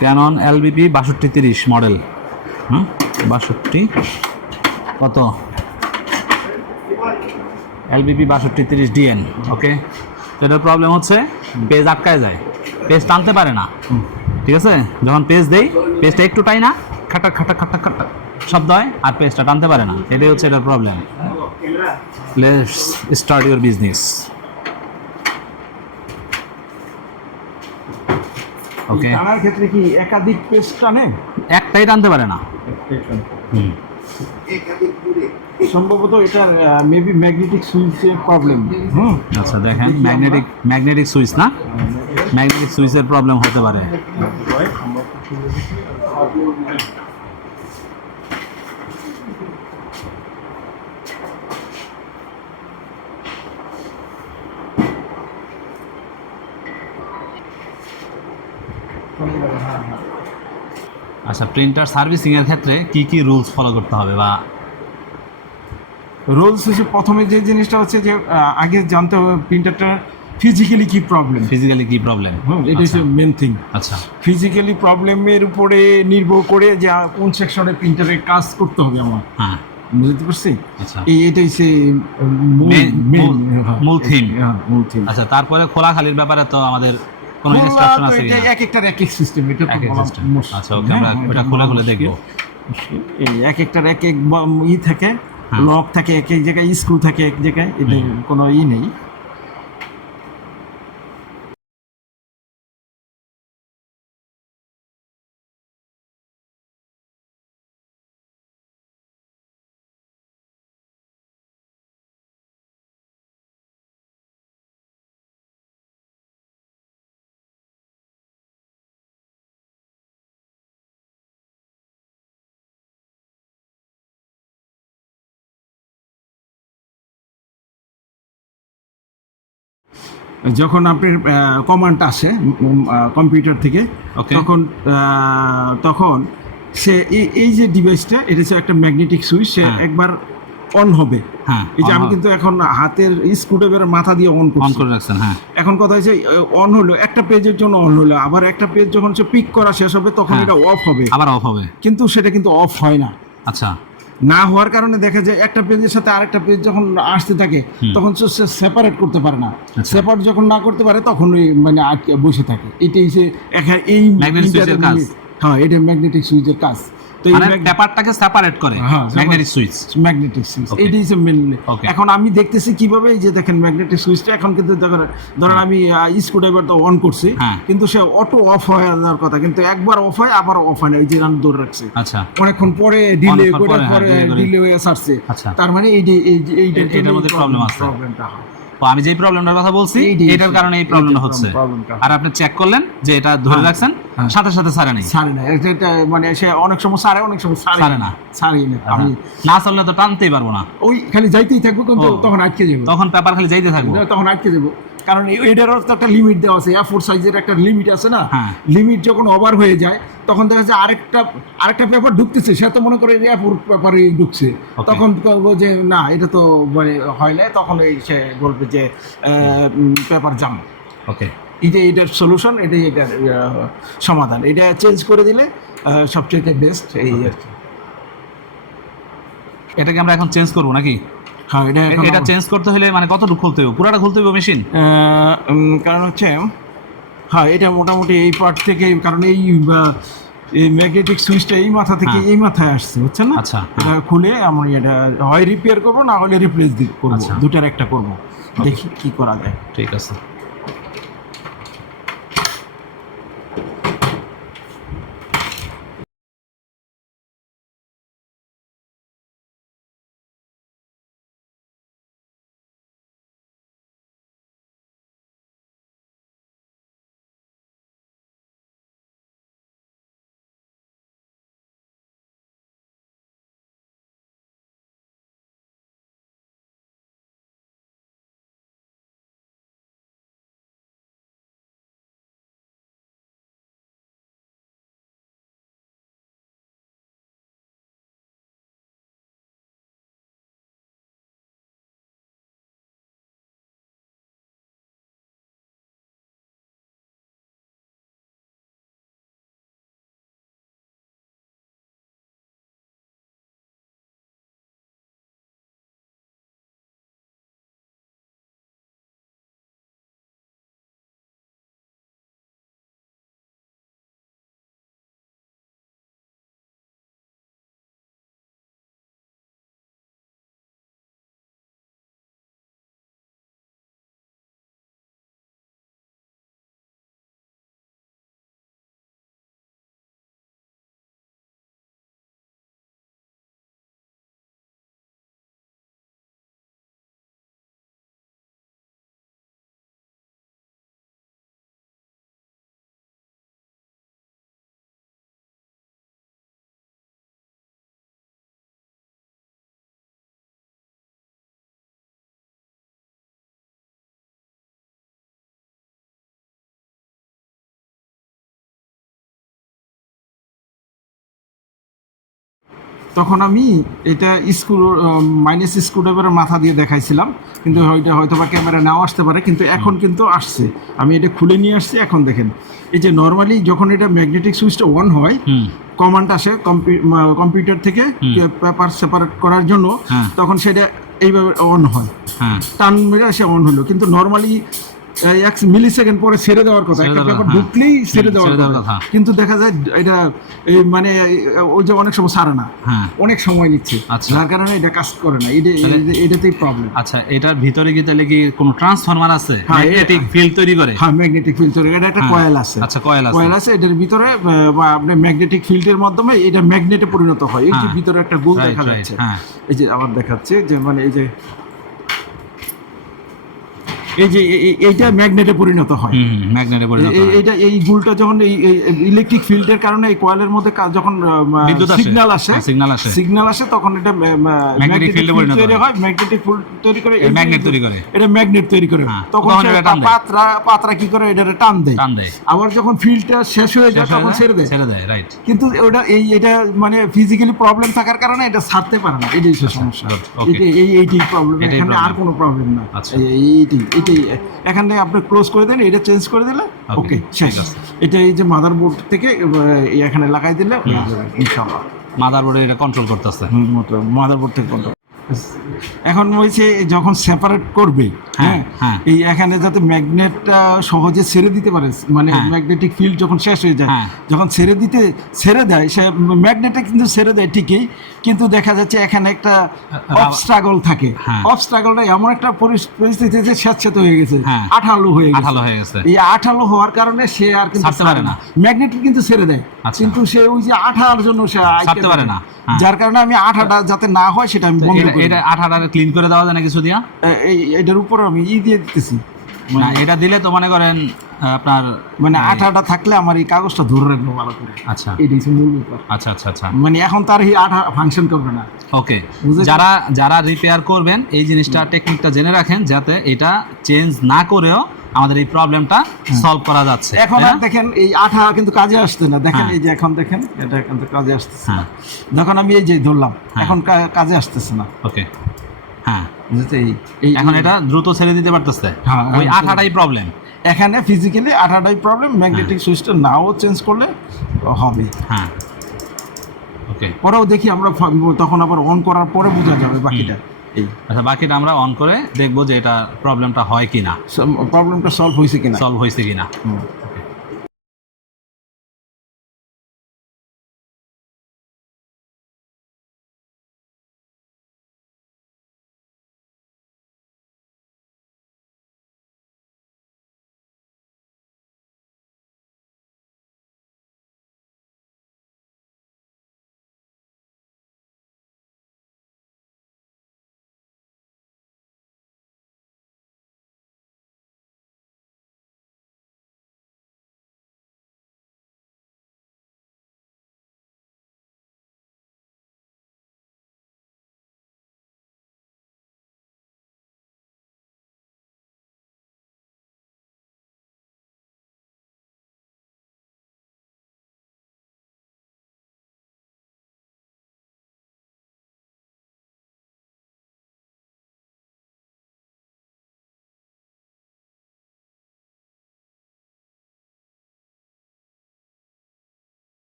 Canon LBP 6230 model. হুম, 62 কত? LBP 6230 DNA. ওকে, তো এটার প্রবলেম হচ্ছে পেজ আটকায় যায়, পেজ টানতে পারে না। ঠিক আছে, যখন পেজ দেই পেজটা একটু টাই না, খাটাক খাটাক খাটাক খাটাক শব্দ হয় আর পেজটা টানতে পারে না। এটাই হচ্ছে এটার problem. Let's start your business. Okay, টানার ক্ষেত্রে কি একাধিক পেজ টানে? একটাই টানতে পারে না। হুম, সম্ভবত এটা মেবি ম্যাগনেটিক সুইচের প্রবলেম। আচ্ছা দেখেন, ম্যাগনেটিক সুইচ না, ম্যাগনেটিক সুইচের প্রবলেম হতে পারে। আচ্ছা, প্রিন্টার সার্ভিসিং এর ক্ষেত্রে কি কি রুলস ফলো করতে হবে বা রোলস হচ্ছে প্রথমে যে জিনিসটা হচ্ছে যে আগে জানতে হবে প্রিন্টারটা ফিজিক্যালি কি প্রবলেম। ফিজিক্যালি কি প্রবলেম? এটা হচ্ছে মেন থিং। আচ্ছা, ফিজিক্যালি প্রবলেমের উপরে নির্ভর করে যে কোন সেকশনে প্রিন্টারে কাজ করতে হবে আমার। হ্যাঁ, বুঝতে পারছি। আচ্ছা, এটা হচ্ছে মূল থিম। মূল থিম। আচ্ছা, তারপরে খোলা খালির ব্যাপারে তো আমাদের কোনো ইনস্ট্রাকশন আছে এটা কিনা? এক একটার এক এক সিস্টেম, এটা তো এক এক বলা সিস্টেম। মুশকিল। আচ্ছা, ওকে, আমরা ওটা খুলে খুলে দেখবো। এই এক একটার এক এক থাকে, হ্যাঁ। লক থাকে এক এক জায়গায়, স্ক্রু থাকে এক জায়গায়, এদের কোনো নেই। যখন আপনার কমান্ড আসে কম্পিউটার থেকে, Okay. তখন সে এই যে ডিভাইসটা, এটা হচ্ছে একটা ম্যাগনেটিক সুইচ, সে হ্যাঁ। একবার অন হবে। হ্যাঁ, এই যে on আমি হবে। কিন্তু এখন হাতের স্ক্রুড্রাইভারের মাথা দিয়ে অন অন করছি। করে রাখছেন, হ্যাঁ। এখন কথা হচ্ছে অন হলো, একটা পেজের জন্য অন হলো, আবার একটা পেজ যখন সে পিক করা শেষ হবে তখন হ্যাঁ। এটা অফ হবে। আবার অফ হবে। কিন্তু সেটা কিন্তু অফ হয় না। আচ্ছা, না হওয়ার কারণে দেখা যায় একটা পেজের সাথে আরেকটা পেজ যখন আসতে থাকে তখন সে সেপারেট করতে পারে না। আচ্ছা। সেপারেট যখন না করতে পারে তখন ওই মানে আটকে বসে থাকে। এটাই সে এই Magnetic switch এর কাজ। হ্যাঁ, এটা ম্যাগনেটিক সুইচের কাজ। তো এই মানে পেপারটাকে সেপারেট করে magnetic switch. Magnetic switch Okay. এটাই হচ্ছে মেনলি। Okay. এখন আমি দেখতেছি কিভাবে, এই যে দেখেন ম্যাগনেটিক সুইচটা এখন কিন্তু ধরেন আমি স্ক্রুড্রাইভার তো অন করছি, হ্যাঁ। কিন্তু সে অটো অফ হয়ে যাওয়ার কথা, কিন্তু একবার অফ হয় আবার অফ হয় না, এই যে আমি ধরে রাখছি। আচ্ছা, অনেকক্ষণ পরে ডিলে অনেকক্ষণ করে পরে, হ্যাঁ, delay করে। ডিলে হয়ে ছাড়ছে। আচ্ছা। তার মানে এটার মধ্যে problem আছে। প্রবলেমটা হয়। তো আমি যেই প্রবলেমটার কথা বলছি এইটাই এটার কারণে এই প্রবলেমটা হচ্ছে। প্রবলেমটা আর আপনি চেক করলেন যে এটা ধরে হ্যাঁ, রাখছেন, হ্যাঁ। সাথে সাথে ছাড়ে নাই। ছাড়ে না, এটা মানে সে অনেক সময় ছাড়ে, অনেক সময় ছাড়ে না। ছাড়ি না। আমি না চললে তো টানতেই পারবো না। ওই খালি যাইতেই থাকবো, কিন্তু ও। তখন আটকে যাবো। তখন পেপার খালি যাইতে থাকবো। তখন আটকে যাবো, কারণ এটারও তো একটা লিমিট দেওয়া আছে, A4 সাইজের একটা লিমিট আছে না। হ্যাঁ। লিমিট যখন ওভার হয়ে যায় তখন দেখা যাচ্ছে আরেকটা পেপার ঢুকতেছে, সে তো মনে করে A4 পেপারে ঢুকছে। Okay. তখন বলবো যে না, এটা তো মানে হয় না, তখন সে বলবে যে পেপার জাম। ওকে, এটার সলিউশন, এটার সমাধান, এটা চেঞ্জ করে দিলে সবচেয়ে বেস্ট এই আর কি। এটাকে আমরা এখন চেঞ্জ করবো নাকি? হ্যাঁ, এটা চেঞ্জ করতে হলে মানে কতটুকু খুলতে হবে? পুরাটা খুলতে হবে মেশিন? কারণ হচ্ছে, হ্যাঁ, এটা মোটামুটি এই পার্ট থেকে, কারণ এই ম্যাগনেটিক সুইচটা এই মাথা থেকে হ্যাঁ। এই মাথায় আসছে, বুঝছেন না? আচ্ছা, এটা খুলে আমি এটা হয় রিপেয়ার করবো, না হলে রিপ্লেস করবো, আচ্ছা। দুটার একটা করবো। দেখি কি করা যায়। ঠিক আছে। তখন আমি এটা মাইনাস স্ক্রুড্রাইভারের মাথা দিয়ে দেখাইছিলাম, কিন্তু হয়তো বা ক্যামেরা নাও আসতে পারে, কিন্তু এখন কিন্তু আসছে। আমি এটা খুলে নিয়ে আসছি। এখন দেখেন এই যে নর্মালি যখন এটা ম্যাগনেটিক সুইচটা অন হয়, কমান্ড আসে কম্পিউটার থেকে পেপার সেপারেট করার জন্য, তখন সেটা এইভাবে অন হয়, টান মেরে সে অন হলো। কিন্তু নর্মালি 1 মিলিসেকেন্ড পরে ছেড়ে দেওয়ার কথা, একটা পেপার ঢুকলেই ছেড়ে দেওয়ার কথা, কিন্তু দেখা যায় এটা মানে ওই যে অনেক সময় ছাড়ে না, অনেক সময় নিচ্ছে, যার কারণে এটা কাজ করে না। এটাতেই প্রবলেম। আচ্ছা, এটার ভিতরে কি তাহলে কি কোনো ট্রান্সফরমার আছে ম্যাগনেটিক ফিল্ড তৈরি করে? হ্যাঁ, ম্যাগনেটিক ফিল্ড তৈরি, এটা একটা কয়েল আছে। আচ্ছা, কয়েল আছে এটার ভিতরে, বা আপনার ম্যাগনেটিক ফিল্ডের মাধ্যমে এটা ম্যাগনেটে পরিণত হয়। এই যে ভিতরে একটা গোল দেখা যাচ্ছে, এই যে আবার দেখাচ্ছে যে মানে এই যে এইটা ম্যাগনেটে পরিণত হয়। এই গুলটা যখন এই ইলেকট্রিক ফিল্ডের কারণে এই কয়েলের মধ্যে যখন সিগন্যাল আসে তখন এটা ম্যাগনেটিক ফিল্ড তৈরি হয়। ম্যাগনেটিক ফিল্ড তৈরি করে, এটা ম্যাগনেট তৈরি করে। তখন পাত্রা কি করে, এটা টান দেয়। আবার যখন ফিল্ডটা শেষ হয়ে যায় তখন ছেড়ে দেয়। রাইট। কিন্তু ওটা এটা মানে ফিজিক্যালি প্রবলেম থাকার কারণে এটা ছাড়তে পারে না। এটাই সমস্যা। এইটাই প্রবলেম, এখানে আর কোনো প্রবলেম না। এখানে আপনি ক্লোজ করে দেন, এটা চেঞ্জ করে দিলে ওকে, শেষ। এটা এই যে মাদারবোর্ড থেকে এখানে লাগাই দিলে ইনশাআল্লাহ মাদারবোর্ডে এটা কন্ট্রোল করতেছে, মাদারবোর্ড থেকে কন্ট্রোল। এখন হয়েছে যখন সেপারেট করবে, এই এখানে যাতে ম্যাগনেটটা সহজে ছেড়ে দিতে পারে, মানে ম্যাগনেটিক ফিল্ড যখন শেষ হয়ে যায়, যখন ছেড়ে দেয়, সে ম্যাগনেটে কিন্তু ছেড়ে দেয় ঠিকই, কিন্তু দেখা যাচ্ছে এখানে একটা অবস্ট্রাগল থাকে। অবস্ট্রাগলটা এমন একটা পরিস্থিতি যে স্যাঁতস্যাঁতে হয়ে গেছে, আঠালো হয়ে গেছে। এই আঠালো হওয়ার কারণে সে আর কিন্তু ছাড়তে পারে না। ম্যাগনেট কিন্তু ছেড়ে দেয়, কিন্তু সে ওই যে আঠার জন্য সে ছাড়তে পারে না, যার কারণে আমি আঠাটা যাতে না হয় সেটা আমি বন্ধ করি। এটা আঠাটা ক্লিন করে দেওয়া যায় না কিছু দিয়া? এটার উপর আমি দিয়ে দিতেছি। না, এটা দিলে তো মনে করেন আপনার মানে আঠাটা থাকলে আমার এই কাগজটা ধরে রাখবো ভালো করে। আচ্ছা, এটাই মূল ব্যাপার। আচ্ছা, মানে এখন তার এই আঠা ফাংশন করবে না। ওকে, যারা রিপেয়ার করবেন এই জিনিসটা, টেকনিকটা জেনে রাখেন, যাতে এটা চেঞ্জ না করেও আমাদের এই প্রবলেমটা সলভ করা যাচ্ছে। এখন আর দেখেন এই আঠা কিন্তু কাজে আসছে না, দেখেন এই যে এখন দেখেন এটা কিন্তু কাজে আসতেছে না। যখন আমি এই যে ধরলাম, এখন কাজে আসতেছে না। ওকে, এখন এটা দ্রুত ছেড়ে দিতে পারতেছে, ওই আঠাটাই প্রবলেম। এখানে ফিজিক্যালি আঠাটাই প্রবলেম, ম্যাগনেটিক সুইচটা নাও চেঞ্জ করলে হবে। ওকে, পরেও দেখি আমরা, তখন আবার অন করার পরে বোঝা যাবে বাকিটা। আচ্ছা, বাকিটা আমরা অন করে দেখবো যে এটা প্রবলেমটা হয় কিনা, প্রবলেমটা সলভ হয়েছে কিনা।